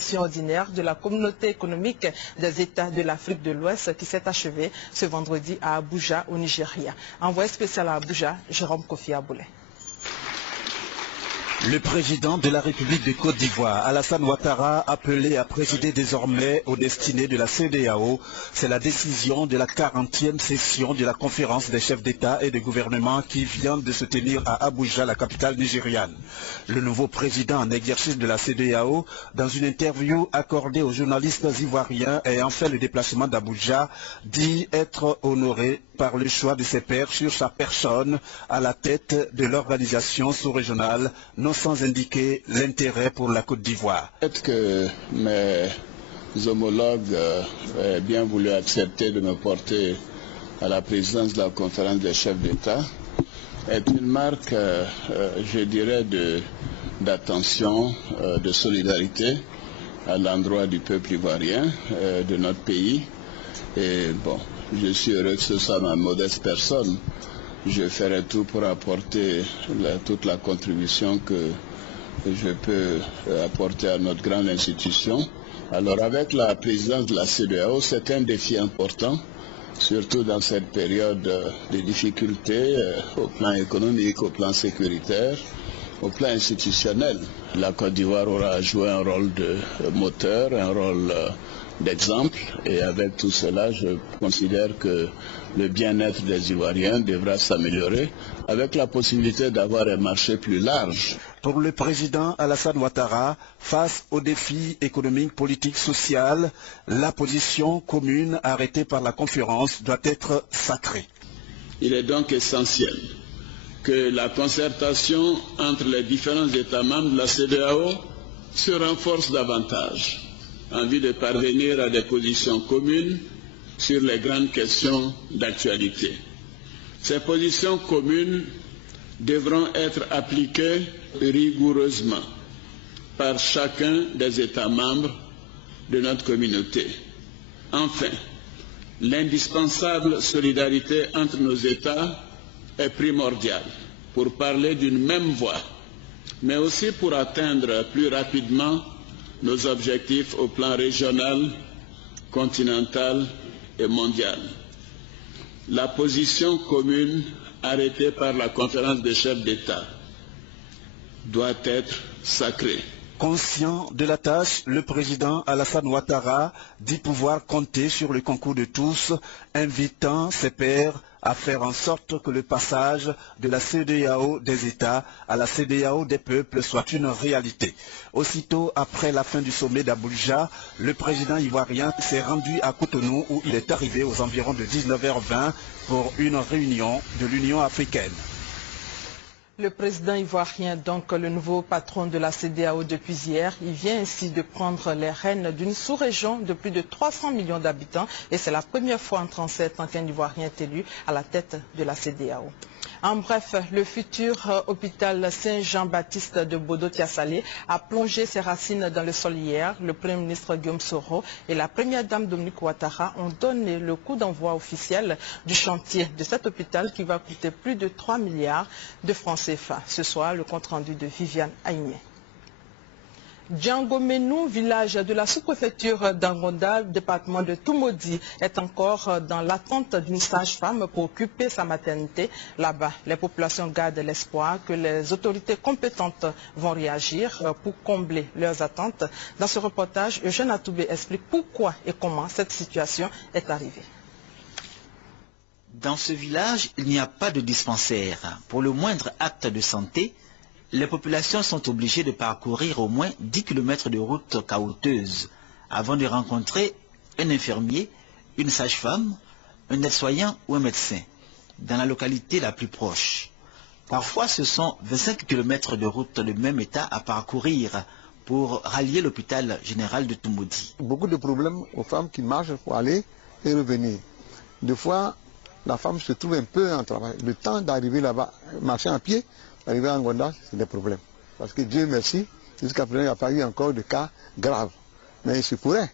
session ordinaire de la communauté économique des États de l'Afrique de l'Ouest qui s'est achevée ce vendredi à Abuja, au Nigeria. Envoyé spécial à Abuja, Jérôme Kofi Aboulé. Le président de la République de Côte d'Ivoire, Alassane Ouattara, appelé à présider désormais aux destinées de la CEDEAO, c'est la décision de la 40e session de la conférence des chefs d'État et de gouvernement qui vient de se tenir à Abuja, la capitale nigériane. Le nouveau président en exercice de la CEDEAO, dans une interview accordée aux journalistes ivoiriens ayant fait le déplacement d'Abuja, dit être honoré par le choix de ses pairs sur sa personne à la tête de l'organisation sous-régionale, non sans indiquer l'intérêt pour la Côte d'Ivoire. Peut-être que mes homologues aient bien voulu accepter de me porter à la présidence de la conférence des chefs d'État est une marque, je dirais, d'attention, de solidarité à l'endroit du peuple ivoirien, de notre pays. Et bon, je suis heureux que ce soit ma modeste personne. Je ferai tout pour apporter toute la contribution que je peux apporter à notre grande institution. Alors avec la présidence de la CEDEAO, c'est un défi important, surtout dans cette période de difficultés au plan économique, au plan sécuritaire, au plan institutionnel. La Côte d'Ivoire aura joué un rôle de moteur, un rôle d'exemple, et avec tout cela, je considère que le bien-être des Ivoiriens devra s'améliorer avec la possibilité d'avoir un marché plus large. Pour le président Alassane Ouattara, face aux défis économiques, politiques, sociaux, la position commune arrêtée par la conférence doit être sacrée. Il est donc essentiel que la concertation entre les différents États membres de la CEDEAO se renforce davantage en vue de parvenir à des positions communes sur les grandes questions d'actualité. Ces positions communes devront être appliquées rigoureusement par chacun des États membres de notre communauté. Enfin, l'indispensable solidarité entre nos États est primordiale pour parler d'une même voix, mais aussi pour atteindre plus rapidement nos objectifs au plan régional, continental et mondial. La position commune arrêtée par la conférence des chefs d'État doit être sacrée. Conscient de la tâche, le président Alassane Ouattara dit pouvoir compter sur le concours de tous, invitant ses pairs à faire en sorte que le passage de la CEDEAO des États à la CEDEAO des peuples soit une réalité. Aussitôt après la fin du sommet d'Abuja, le président ivoirien s'est rendu à Cotonou où il est arrivé aux environs de 19h20 pour une réunion de l'Union africaine. Le président ivoirien, donc le nouveau patron de la CEDEAO depuis hier, il vient ainsi de prendre les rênes d'une sous-région de plus de 300 millions d'habitants et c'est la première fois en 37 ans qu'un Ivoirien est élu à la tête de la CEDEAO. En bref, le futur hôpital Saint-Jean-Baptiste de Bodo-Tiasalé a plongé ses racines dans le sol hier. Le Premier ministre Guillaume Soro et la Première Dame Dominique Ouattara ont donné le coup d'envoi officiel du chantier de cet hôpital qui va coûter plus de 3 milliards de francs CFA. Ce soir, le compte-rendu de Viviane Aigné. Djangomenou, village de la sous-préfecture d'Angonda, département de Toumodi, est encore dans l'attente d'une sage-femme pour occuper sa maternité. Là-bas, les populations gardent l'espoir que les autorités compétentes vont réagir pour combler leurs attentes. Dans ce reportage, Eugène Atoubé explique pourquoi et comment cette situation est arrivée. Dans ce village, il n'y a pas de dispensaire. Pour le moindre acte de santé, les populations sont obligées de parcourir au moins 10 km de route caouteuses avant de rencontrer un infirmier, une sage-femme, un aide-soignant ou un médecin dans la localité la plus proche. Parfois, ce sont 25 km de route de même état à parcourir pour rallier l'hôpital général de Toumodi. Beaucoup de problèmes aux femmes qui marchent pour aller et revenir. Des fois, la femme se trouve un peu en travail. Le temps d'arriver là-bas, marcher à pied, arriver à Angonda, c'est des problèmes. Parce que Dieu merci, jusqu'à présent, il n'y a pas eu encore de cas graves. Mais il se pourrait,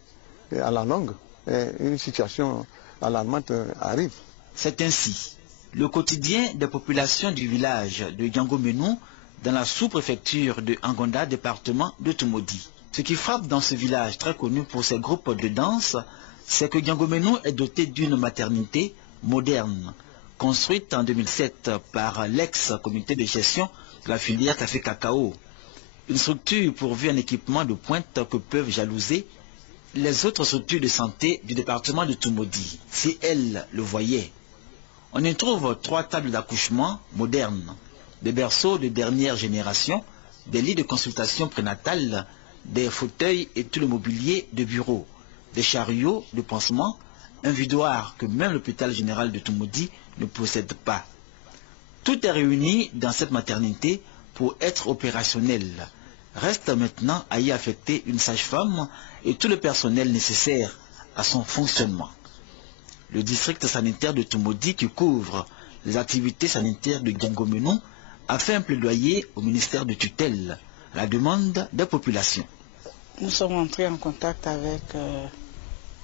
à la longue, une situation alarmante arrive. C'est ainsi le quotidien des populations du village de Djangomenou, dans la sous-préfecture de Angonda, département de Toumodi. Ce qui frappe dans ce village très connu pour ses groupes de danse, c'est que Diangoménou est doté d'une maternité moderne, construite en 2007 par l'ex-comité de gestion de la filière café-cacao. Une structure pourvue en équipement de pointe que peuvent jalouser les autres structures de santé du département de Toumoudi, si elles le voyaient. On y trouve 3 tables d'accouchement modernes, des berceaux de dernière génération, des lits de consultation prénatale, des fauteuils et tout le mobilier de bureau, des chariots de pansement, un vidoir que même l'hôpital général de Toumoudi ne possède pas. Tout est réuni dans cette maternité pour être opérationnel. Reste maintenant à y affecter une sage-femme et tout le personnel nécessaire à son fonctionnement. Le district sanitaire de Toumoudi, qui couvre les activités sanitaires de Diangoménou, a fait un plaidoyer au ministère de tutelle à la demande des populations. Nous sommes entrés en contact avec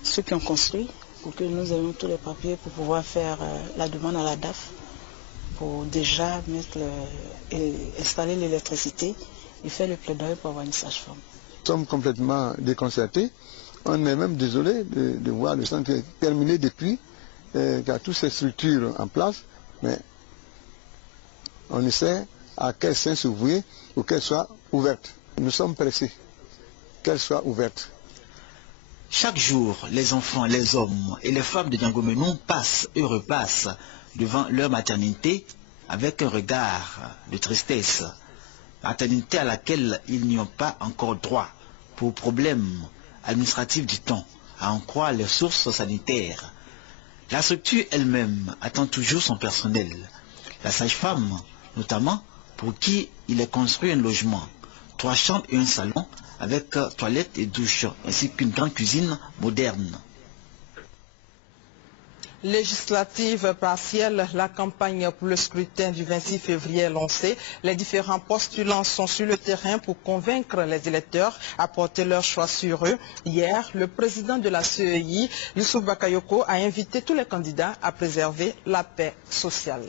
ceux qui ont construit pour que nous ayons tous les papiers pour pouvoir faire la demande à la DAF pour déjà installer l'électricité et faire le plaidoyer pour avoir une sage-femme. Nous sommes complètement déconcertés. On est même désolé de voir le centre terminé depuis, qu'il y a toutes ces structures en place, mais on essaie à qu'elles se vouer ou qu'elles soient ouvertes. Nous sommes pressés qu'elles soient ouvertes. Chaque jour, les enfants, les hommes et les femmes de Diangoménou passent et repassent devant leur maternité avec un regard de tristesse. Maternité à laquelle ils n'y ont pas encore droit pour problèmes administratifs du temps, à en croire les sources sanitaires. La structure elle-même attend toujours son personnel. La sage-femme, notamment, pour qui il est construit un logement, 3 chambres et un salon, avec toilettes et douches, ainsi qu'une grande cuisine moderne. Législative partielle, la campagne pour le scrutin du 26 février est lancée. Les différents postulants sont sur le terrain pour convaincre les électeurs à porter leur choix sur eux. Hier, le président de la CEI, Youssouf Bakayoko, a invité tous les candidats à préserver la paix sociale.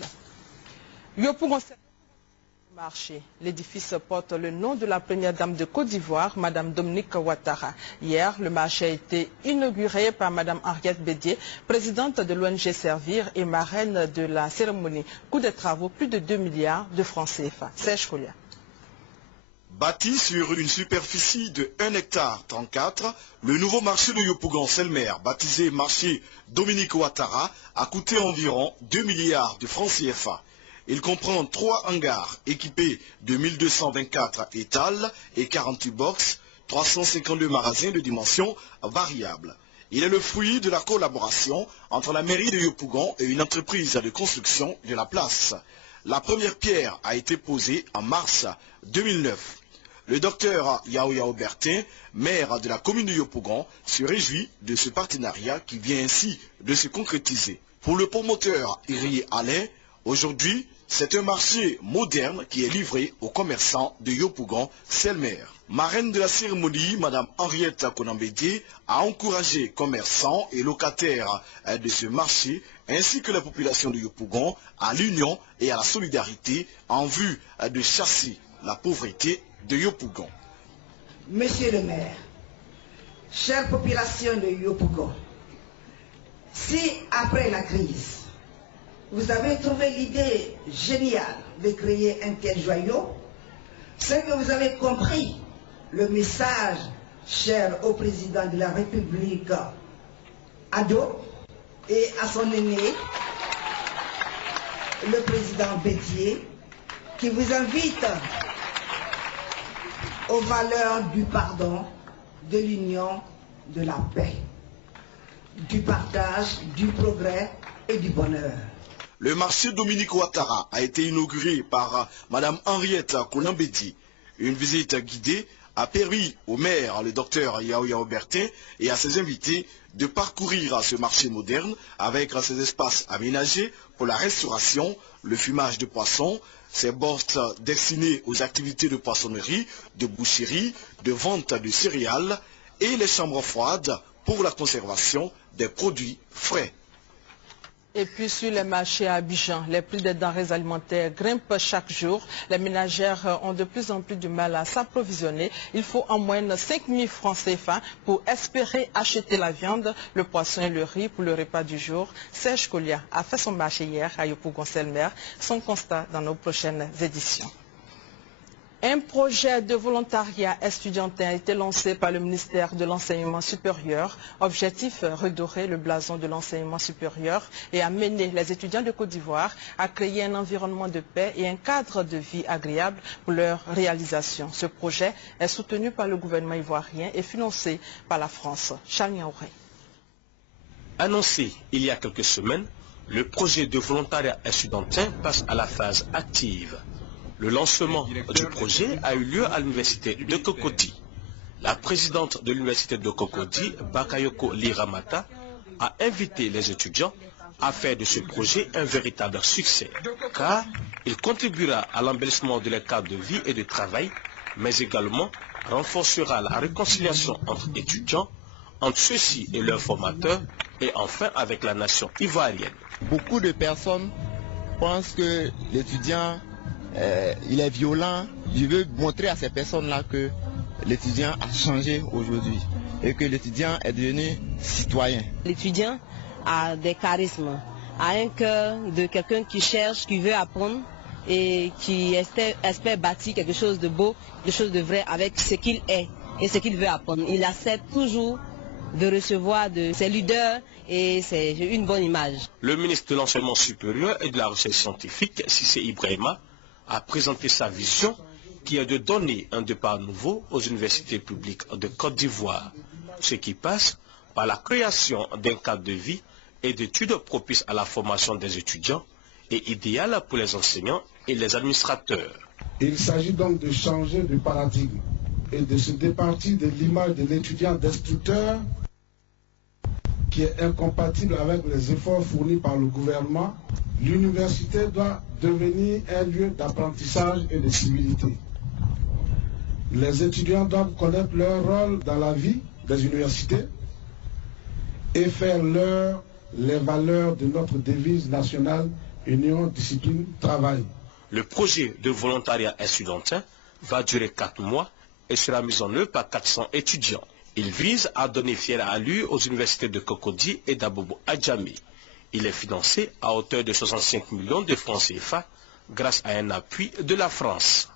L'édifice porte le nom de la première dame de Côte d'Ivoire, Mme Dominique Ouattara. Hier, le marché a été inauguré par Mme Henriette Bédié, présidente de l'ONG Servir et marraine de la cérémonie. Coût des travaux, plus de 2 milliards de francs CFA. Serge Kolia. Bâti sur une superficie de 1,34 hectare, le nouveau marché de Yopougon-Selmer, baptisé marché Dominique Ouattara, a coûté environ 2 milliards de francs CFA. Il comprend 3 hangars équipés de 1224 étals et 48 box, 352 magasins de dimensions variables. Il est le fruit de la collaboration entre la mairie de Yopougon et une entreprise de construction de la place. La première pierre a été posée en mars 2009. Le docteur Yao Yao Bertin, maire de la commune de Yopougon, se réjouit de ce partenariat qui vient ainsi de se concrétiser. Pour le promoteur Iri Alain, aujourd'hui, c'est un marché moderne qui est livré aux commerçants de Yopougon-Selmer. Marraine de la cérémonie, Mme Henriette Konambédié a encouragé commerçants et locataires de ce marché, ainsi que la population de Yopougon, à l'union et à la solidarité en vue de chasser la pauvreté de Yopougon. Monsieur le maire, chère population de Yopougon, si après la crise, vous avez trouvé l'idée géniale de créer un tel joyau, c'est que vous avez compris le message cher au président de la République, Ado, et à son aîné, le président Bédié, qui vous invite aux valeurs du pardon, de l'union, de la paix, du partage, du progrès et du bonheur. Le marché Dominique Ouattara a été inauguré par Mme Henriette Konambédié. Une visite guidée a permis au maire, le docteur Yao Yao Bertin, et à ses invités de parcourir ce marché moderne avec ses espaces aménagés pour la restauration, le fumage de poissons, ses bourses destinées aux activités de poissonnerie, de boucherie, de vente de céréales et les chambres froides pour la conservation des produits frais. Et puis sur les marchés à Abidjan, les prix des denrées alimentaires grimpent chaque jour. Les ménagères ont de plus en plus de mal à s'approvisionner. Il faut en moyenne 5 000 francs CFA pour espérer acheter la viande, le poisson et le riz pour le repas du jour. Serge Kolia a fait son marché hier à Yopougon-Selmer. Son constat dans nos prochaines éditions. Un projet de volontariat estudiantin a été lancé par le ministère de l'Enseignement supérieur. Objectif, redorer le blason de l'enseignement supérieur et amener les étudiants de Côte d'Ivoire à créer un environnement de paix et un cadre de vie agréable pour leur réalisation. Ce projet est soutenu par le gouvernement ivoirien et financé par la France. Charles Niaouré. Annoncé il y a quelques semaines, le projet de volontariat estudiantin passe à la phase active. Le lancement du projet a eu lieu à l'université de Cocody. La présidente de l'université de Cocody, Bakayoko Liramata, a invité les étudiants à faire de ce projet un véritable succès, car il contribuera à l'embellissement de leur cadre de vie et de travail, mais également renforcera la réconciliation entre étudiants, entre ceux-ci et leurs formateurs, et enfin avec la nation ivoirienne. Beaucoup de personnes pensent que l'étudiant il est violent. Je veux montrer à ces personnes-là que l'étudiant a changé aujourd'hui et que l'étudiant est devenu citoyen. L'étudiant a des charismes, a un cœur de quelqu'un qui cherche, qui veut apprendre et qui espère bâtir quelque chose de beau, quelque chose de vrai avec ce qu'il est et ce qu'il veut apprendre. Il accepte toujours de recevoir de ses leaders et c'est une bonne image. Le ministre de l'Enseignement supérieur et de la Recherche scientifique, Cissé Ibrahima, a présenté sa vision qui est de donner un départ nouveau aux universités publiques de Côte d'Ivoire, ce qui passe par la création d'un cadre de vie et d'études propices à la formation des étudiants et idéal pour les enseignants et les administrateurs. Il s'agit donc de changer de paradigme et de se départir de l'image de l'étudiant destructeur qui est incompatible avec les efforts fournis par le gouvernement. L'université doit devenir un lieu d'apprentissage et de civilité. Les étudiants doivent connaître leur rôle dans la vie des universités et faire les valeurs de notre devise nationale, union, discipline, travail. Le projet de volontariat estudiantin va durer 4 mois et sera mis en œuvre par 400 étudiants. Il vise à donner fière allure aux universités de Cocody et d'Abobo-Adjamé. Il est financé à hauteur de 65 millions de francs CFA grâce à un appui de la France.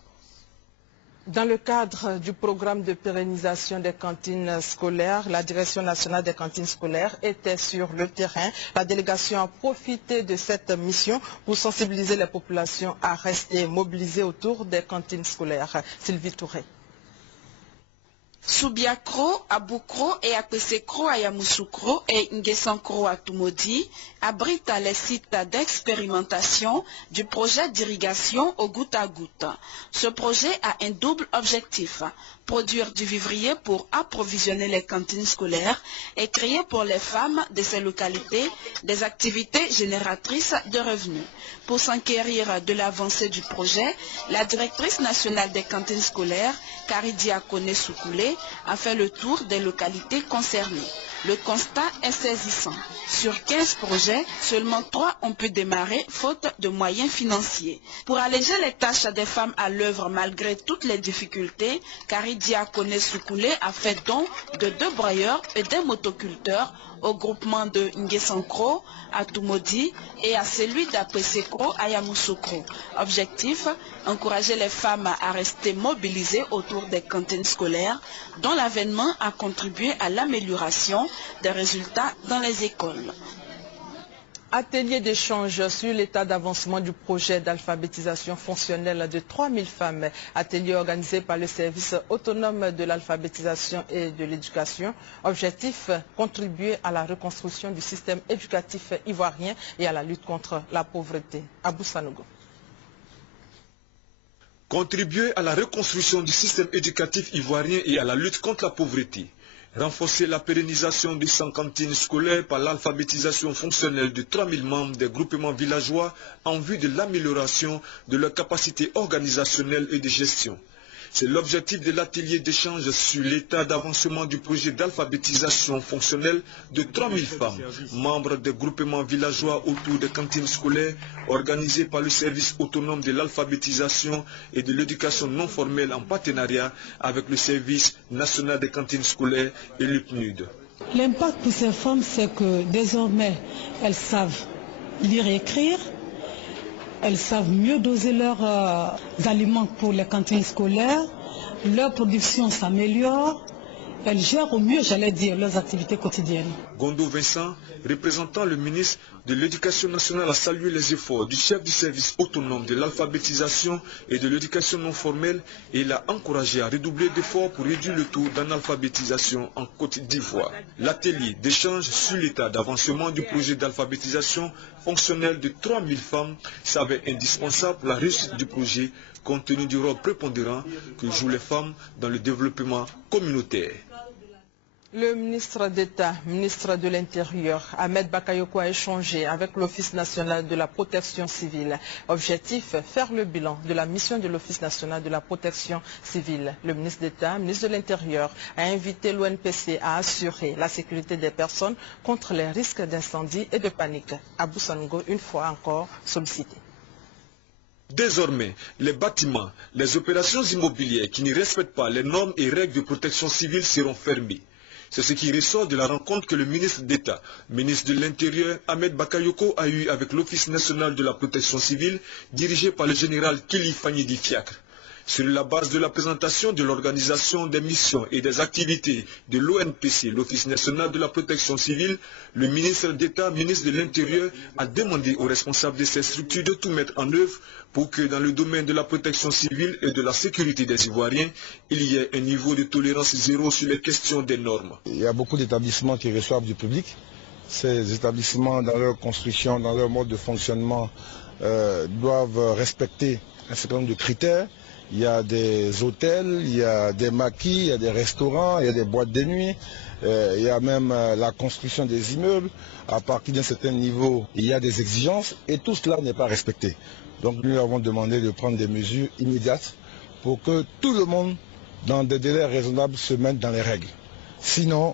Dans le cadre du programme de pérennisation des cantines scolaires, la Direction nationale des cantines scolaires était sur le terrain. La délégation a profité de cette mission pour sensibiliser les populations à rester mobilisées autour des cantines scolaires. Sylvie Touré. Soubiakro, Aboukro et Apesekro à Yamoussoukro et Nguessankro à Tumodi abritent les sites d'expérimentation du projet d'irrigation au goutte à goutte. Ce projet a un double objectif: produire du vivrier pour approvisionner les cantines scolaires et créer pour les femmes de ces localités des activités génératrices de revenus. Pour s'enquérir de l'avancée du projet, la directrice nationale des cantines scolaires, Karidia Kone-Soukoulé, a fait le tour des localités concernées. Le constat est saisissant. Sur 15 projets, seulement 3 ont pu démarrer faute de moyens financiers. Pour alléger les tâches des femmes à l'œuvre malgré toutes les difficultés, Karidia Kone-Soukoulé a fait don de 2 broyeurs et d'un motoculteur au groupement de Nguessankro à Tumodi et à celui d'Apesekro à Yamoussoukro. Objectif: encourager les femmes à rester mobilisées autour des cantines scolaires dont l'avènement a contribué à l'amélioration des résultats dans les écoles. Atelier d'échange sur l'état d'avancement du projet d'alphabétisation fonctionnelle de 3000 femmes. Atelier organisé par le service autonome de l'alphabétisation et de l'éducation. Objectif: contribuer à la reconstruction du système éducatif ivoirien et à la lutte contre la pauvreté. Abou Sanogo. Contribuer à la reconstruction du système éducatif ivoirien et à la lutte contre la pauvreté. Renforcer la pérennisation des 100 cantines scolaires par l'alphabétisation fonctionnelle de 3000 membres des groupements villageois en vue de l'amélioration de leur capacité organisationnelle et de gestion. C'est l'objectif de l'atelier d'échange sur l'état d'avancement du projet d'alphabétisation fonctionnelle de 3000 femmes, membres des groupements villageois autour des cantines scolaires, organisés par le service autonome de l'alphabétisation et de l'éducation non formelle en partenariat avec le service national des cantines scolaires et le PNUD. L'impact pour ces femmes, c'est que désormais, elles savent lire et écrire, elles savent mieux doser leurs aliments pour les cantines scolaires, leur production s'améliore, elles gèrent au mieux, j'allais dire, leurs activités quotidiennes. Gondo Vincent, représentant le ministre de l'Éducation nationale, a salué les efforts du chef du service autonome de l'alphabétisation et de l'éducation non formelle et l'a encouragé à redoubler d'efforts pour réduire le taux d'analphabétisation en Côte d'Ivoire. L'atelier d'échange sur l'état d'avancement du projet d'alphabétisation fonctionnelle de 3000 femmes s'avère indispensable pour la réussite du projet compte tenu du rôle prépondérant que jouent les femmes dans le développement communautaire. Le ministre d'État, ministre de l'Intérieur, Ahmed Bakayoko, a échangé avec l'Office national de la protection civile. Objectif, faire le bilan de la mission de l'Office national de la protection civile. Le ministre d'État, ministre de l'Intérieur, a invité l'ONPC à assurer la sécurité des personnes contre les risques d'incendie et de panique. Abou Sango, une fois encore sollicité. Désormais, les bâtiments, les opérations immobilières qui ne respectent pas les normes et règles de protection civile seront fermées. C'est ce qui ressort de la rencontre que le ministre d'État, ministre de l'Intérieur, Ahmed Bakayoko, a eue avec l'Office national de la protection civile, dirigé par le général Kili Fanyidi Fiacre. Sur la base de la présentation de l'organisation des missions et des activités de l'ONPC, l'Office national de la protection civile, le ministre d'État, ministre de l'Intérieur, a demandé aux responsables de ces structures de tout mettre en œuvre pour que dans le domaine de la protection civile et de la sécurité des Ivoiriens, il y ait un niveau de tolérance zéro sur les questions des normes. Il y a beaucoup d'établissements qui reçoivent du public. Ces établissements, dans leur construction, dans leur mode de fonctionnement, doivent respecter un certain nombre de critères. Il y a des hôtels, il y a des maquis, il y a des restaurants, il y a des boîtes de nuit, il y a même la construction des immeubles. À partir d'un certain niveau, il y a des exigences et tout cela n'est pas respecté. Donc nous avons demandé de prendre des mesures immédiates pour que tout le monde, dans des délais raisonnables, se mette dans les règles. Sinon,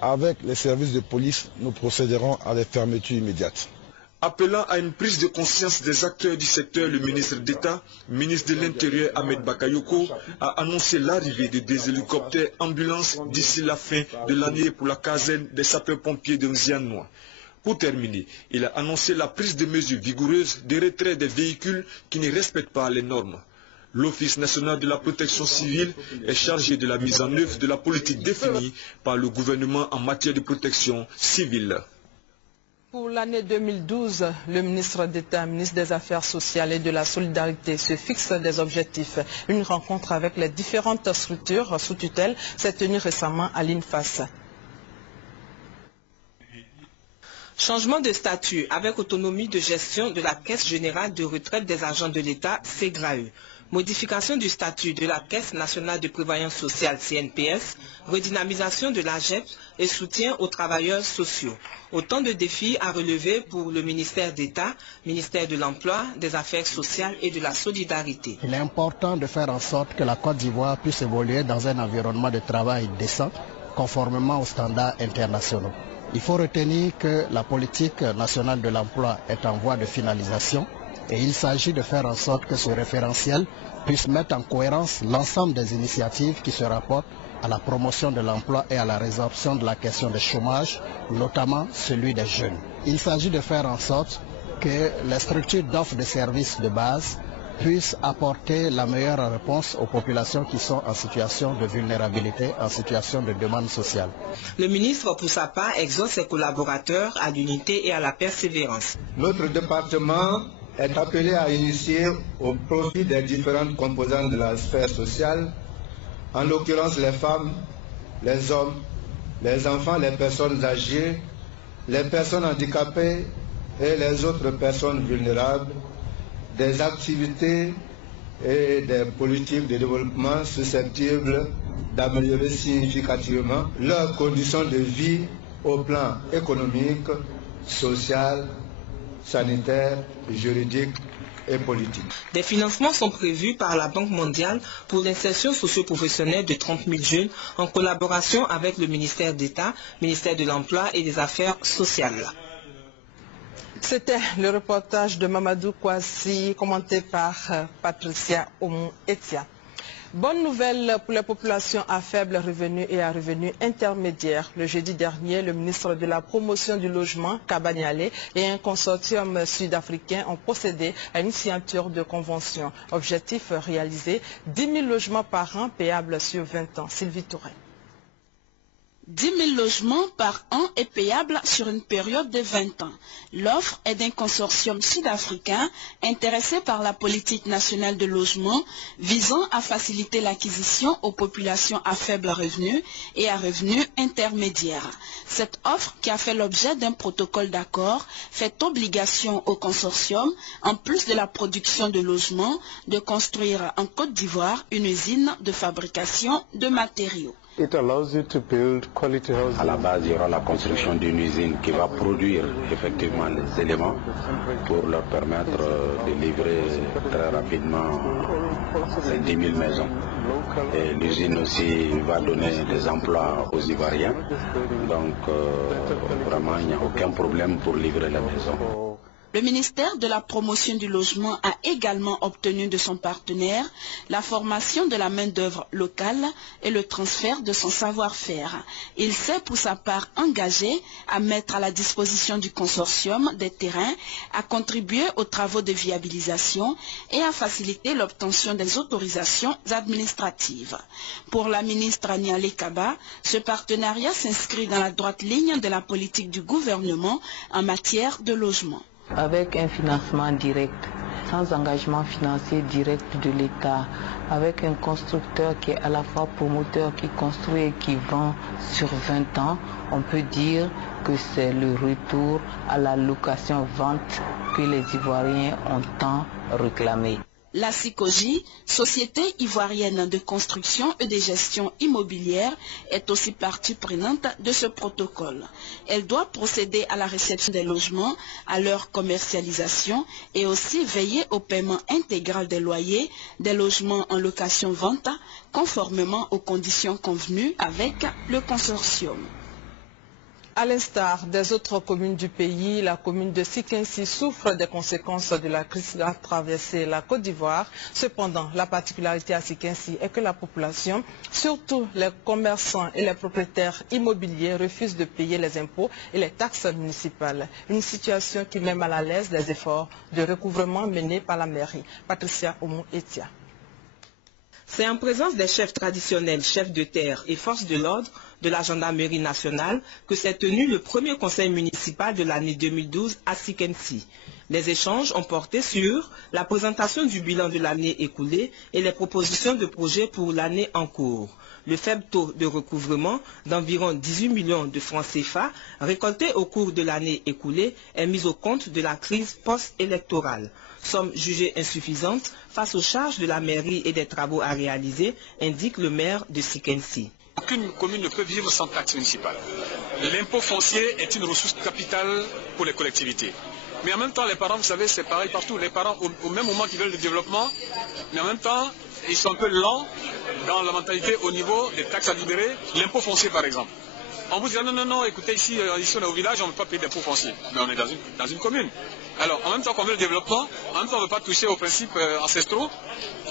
avec les services de police, nous procéderons à des fermetures immédiates. Appelant à une prise de conscience des acteurs du secteur, le ministre d'État, ministre de l'Intérieur Ahmed Bakayoko, a annoncé l'arrivée de des hélicoptères ambulances d'ici la fin de l'année pour la caserne des sapeurs-pompiers de Nzianois. Pour terminer, il a annoncé la prise de mesures vigoureuses de retrait des véhicules qui ne respectent pas les normes. L'Office national de la protection civile est chargé de la mise en œuvre de la politique définie par le gouvernement en matière de protection civile. Pour l'année 2012, le ministre d'État, ministre des Affaires sociales et de la solidarité se fixe des objectifs. Une rencontre avec les différentes structures sous tutelle s'est tenue récemment à l'INFAS. Changement de statut avec autonomie de gestion de la Caisse générale de retraite des agents de l'État, CGRAE. Modification du statut de la Caisse nationale de prévoyance sociale, CNPS, redynamisation de l'AGEP et soutien aux travailleurs sociaux. Autant de défis à relever pour le ministère d'État, ministère de l'Emploi, des Affaires sociales et de la solidarité. Il est important de faire en sorte que la Côte d'Ivoire puisse évoluer dans un environnement de travail décent, conformément aux standards internationaux. Il faut retenir que la politique nationale de l'emploi est en voie de finalisation et il s'agit de faire en sorte que ce référentiel puisse mettre en cohérence l'ensemble des initiatives qui se rapportent à la promotion de l'emploi et à la résorption de la question du chômage, notamment celui des jeunes. Il s'agit de faire en sorte que les structures d'offres de services de base puissent apporter la meilleure réponse aux populations qui sont en situation de vulnérabilité, en situation de demande sociale. Le ministre, pour sa part, exhorte ses collaborateurs à l'unité et à la persévérance. Notre département est appelé à initier au profit des différentes composantes de la sphère sociale, en l'occurrence les femmes, les hommes, les enfants, les personnes âgées, les personnes handicapées et les autres personnes vulnérables, des activités et des politiques de développement susceptibles d'améliorer significativement leurs conditions de vie au plan économique, social, sanitaire, juridique et politique. Des financements sont prévus par la Banque mondiale pour l'insertion socio-professionnelle de 30 000 jeunes en collaboration avec le ministère d'État, ministère de l'Emploi et des Affaires sociales. C'était le reportage de Mamadou Kouassi, commenté par Patricia Oumou-Etia. Bonne nouvelle pour les populations à faible revenu et à revenu intermédiaire. Le jeudi dernier, le ministre de la Promotion du Logement, Kaba Nialé, et un consortium sud-africain ont procédé à une signature de convention. Objectif réalisé, 10 000 logements par an payables sur 20 ans. Sylvie Touré. 10 000 logements par an est payable sur une période de 20 ans. L'offre est d'un consortium sud-africain intéressé par la politique nationale de logement visant à faciliter l'acquisition aux populations à faible revenu et à revenus intermédiaires. Cette offre, qui a fait l'objet d'un protocole d'accord, fait obligation au consortium, en plus de la production de logements, de construire en Côte d'Ivoire une usine de fabrication de matériaux. À la base, il y aura la construction d'une usine qui va produire effectivement les éléments pour leur permettre de livrer très rapidement ces 10 000 maisons. Et l'usine aussi va donner des emplois aux Ivoiriens. Donc vraiment, il n'y a aucun problème pour livrer la maison. Le ministère de la Promotion du Logement a également obtenu de son partenaire la formation de la main-d'œuvre locale et le transfert de son savoir-faire. Il s'est pour sa part engagé à mettre à la disposition du consortium des terrains, à contribuer aux travaux de viabilisation et à faciliter l'obtention des autorisations administratives. Pour la ministre Nialé Kaba, ce partenariat s'inscrit dans la droite ligne de la politique du gouvernement en matière de logement. Avec un financement direct, sans engagement financier direct de l'État, avec un constructeur qui est à la fois promoteur, qui construit et qui vend sur 20 ans, on peut dire que c'est le retour à la location-vente que les Ivoiriens ont tant réclamé. La SICOGI, Société ivoirienne de construction et de gestion immobilière, est aussi partie prenante de ce protocole. Elle doit procéder à la réception des logements, à leur commercialisation et aussi veiller au paiement intégral des loyers des logements en location-vente, conformément aux conditions convenues avec le consortium. À l'instar des autres communes du pays, la commune de Sikensi souffre des conséquences de la crise qui a traversé la Côte d'Ivoire. Cependant, la particularité à Sikensi est que la population, surtout les commerçants et les propriétaires immobiliers, refusent de payer les impôts et les taxes municipales. Une situation qui met mal à l'aise les efforts de recouvrement menés par la mairie. Patricia Oumou-Etia. C'est en présence des chefs traditionnels, chefs de terre et forces de l'ordre de la gendarmerie nationale que s'est tenu le premier conseil municipal de l'année 2012 à Sikensi. Les échanges ont porté sur la présentation du bilan de l'année écoulée et les propositions de projets pour l'année en cours. Le faible taux de recouvrement d'environ 18 millions de francs CFA récoltés au cours de l'année écoulée est mis au compte de la crise post-électorale. Somme jugée insuffisante face aux charges de la mairie et des travaux à réaliser, indique le maire de Sikensi. Aucune commune ne peut vivre sans taxe municipale. L'impôt foncier est une ressource capitale pour les collectivités. Mais en même temps, les parents, vous savez, c'est pareil partout. Les parents, au même moment qu'ils veulent le développement, mais en même temps, ils sont un peu lents dans la mentalité au niveau des taxes à libérer. L'impôt foncier, par exemple. On vous dit non, écoutez, ici on est au village, on ne peut pas payer d'impôt foncier. Mais on est dans une commune. Alors, en même temps qu'on veut le développement, en même temps on ne veut pas toucher aux principes ancestraux,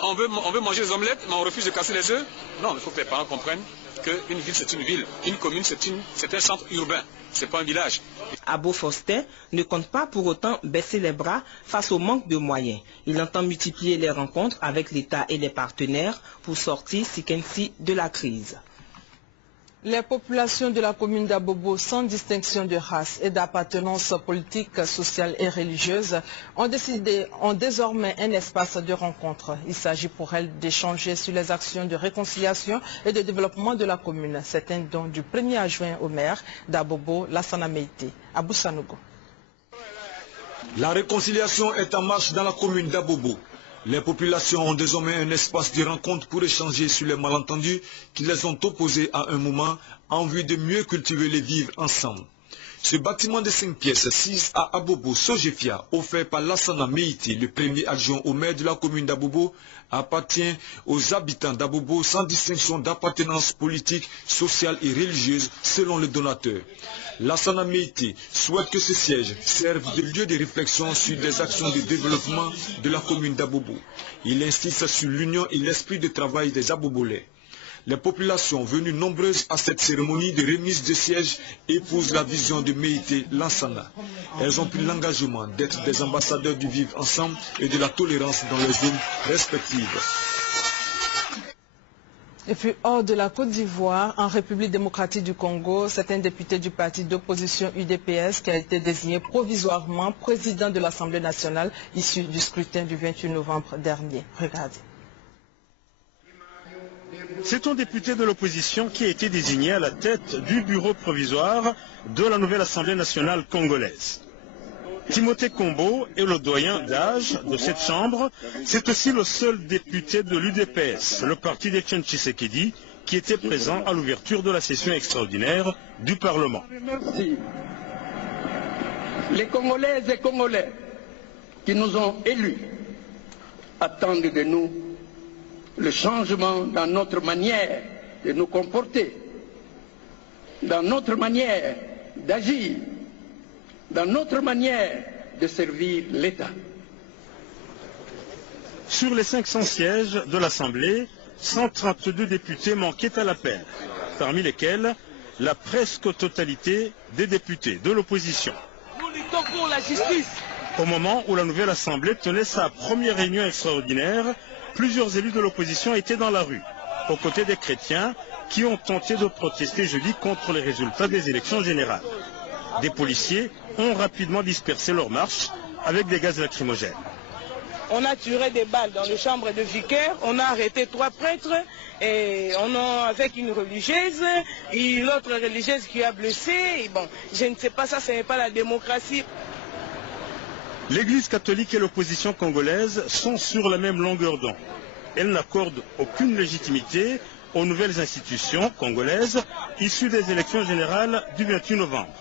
on veut manger les omelettes, mais on refuse de casser les œufs. Non, il faut que les parents comprennent qu'une ville, c'est une ville. Une commune, c'est un centre urbain. Ce n'est pas un village. Abo Faustin ne compte pas pour autant baisser les bras face au manque de moyens. Il entend multiplier les rencontres avec l'État et les partenaires pour sortir Sikensi de la crise. Les populations de la commune d'Abobo, sans distinction de race et d'appartenance politique, sociale et religieuse, ont désormais un espace de rencontre. Il s'agit pour elles d'échanger sur les actions de réconciliation et de développement de la commune. C'est un don du premier adjoint au maire d'Abobo, Lassana Meïté. Abou Sanogo. La réconciliation est en marche dans la commune d'Abobo. Les populations ont désormais un espace de rencontre pour échanger sur les malentendus qui les ont opposés à un moment en vue de mieux cultiver les vivre ensemble. Ce bâtiment de 5 pièces, 6 à Abobo, Sogefia, offert par Lassana Meïti, le premier adjoint au maire de la commune d'Abobo, appartient aux habitants d'Abobo sans distinction d'appartenance politique, sociale et religieuse selon le donateur. Lassana Meïti souhaite que ce siège serve de lieu de réflexion sur des actions de développement de la commune d'Abobo. Il insiste sur l'union et l'esprit de travail des Abobolais. Les populations venues nombreuses à cette cérémonie de remise de sièges épousent la vision de Meïté Lansana. Elles ont pris l'engagement d'être des ambassadeurs du vivre ensemble et de la tolérance dans leurs zones respectives. Et puis hors de la Côte d'Ivoire, en République démocratique du Congo, c'est un député du parti d'opposition UDPS qui a été désigné provisoirement président de l'Assemblée nationale issu du scrutin du 28 novembre dernier. Regardez. C'est un député de l'opposition qui a été désigné à la tête du bureau provisoire de la nouvelle Assemblée nationale congolaise. Timothée Kombo est le doyen d'âge de cette chambre. C'est aussi le seul député de l'UDPS, le parti d'Etienne Tshisekedi, qui était présent à l'ouverture de la session extraordinaire du Parlement. Merci. Les Congolaises et Congolais qui nous ont élus attendent de nous le changement dans notre manière de nous comporter, dans notre manière d'agir, dans notre manière de servir l'État. Sur les 500 sièges de l'Assemblée, 132 députés manquaient à l'appel, parmi lesquels la presque totalité des députés de l'opposition. Nous luttons pour la justice. Au moment où la nouvelle Assemblée tenait sa première réunion extraordinaire, plusieurs élus de l'opposition étaient dans la rue, aux côtés des chrétiens qui ont tenté de protester jeudi contre les résultats des élections générales. Des policiers ont rapidement dispersé leur marche avec des gaz lacrymogènes. On a tiré des balles dans les chambres de vicaires, on a arrêté 3 prêtres, et avec une religieuse, et l'autre religieuse qui a blessé. Et bon, je ne sais pas, ça ce n'est pas la démocratie. L'Église catholique et l'opposition congolaise sont sur la même longueur d'onde. Elles n'accordent aucune légitimité aux nouvelles institutions congolaises issues des élections générales du 28 novembre.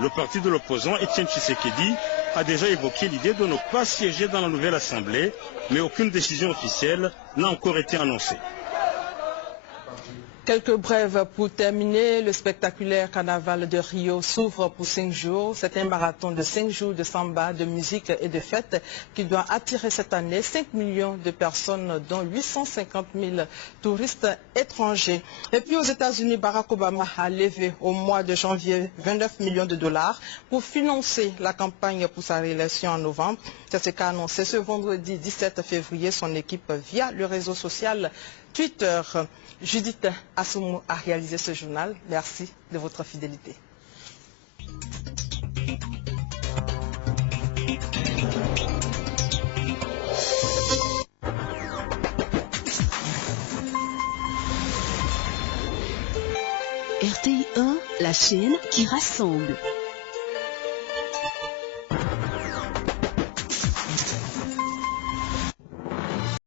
Le parti de l'opposant, Etienne Tshisekedi, a déjà évoqué l'idée de ne pas siéger dans la nouvelle Assemblée, mais aucune décision officielle n'a encore été annoncée. Quelques brèves pour terminer. Le spectaculaire carnaval de Rio s'ouvre pour 5 jours. C'est un marathon de 5 jours de samba, de musique et de fêtes qui doit attirer cette année 5 millions de personnes, dont 850 000 touristes étrangers. Et puis aux États-Unis, Barack Obama a levé au mois de janvier 29 millions de dollars pour financer la campagne pour sa réélection en novembre. C'est ce qu'a annoncé ce vendredi 17 février son équipe via le réseau social Twitter. Judith Assoumou a réalisé ce journal. Merci de votre fidélité. RTI 1, la chaîne qui rassemble.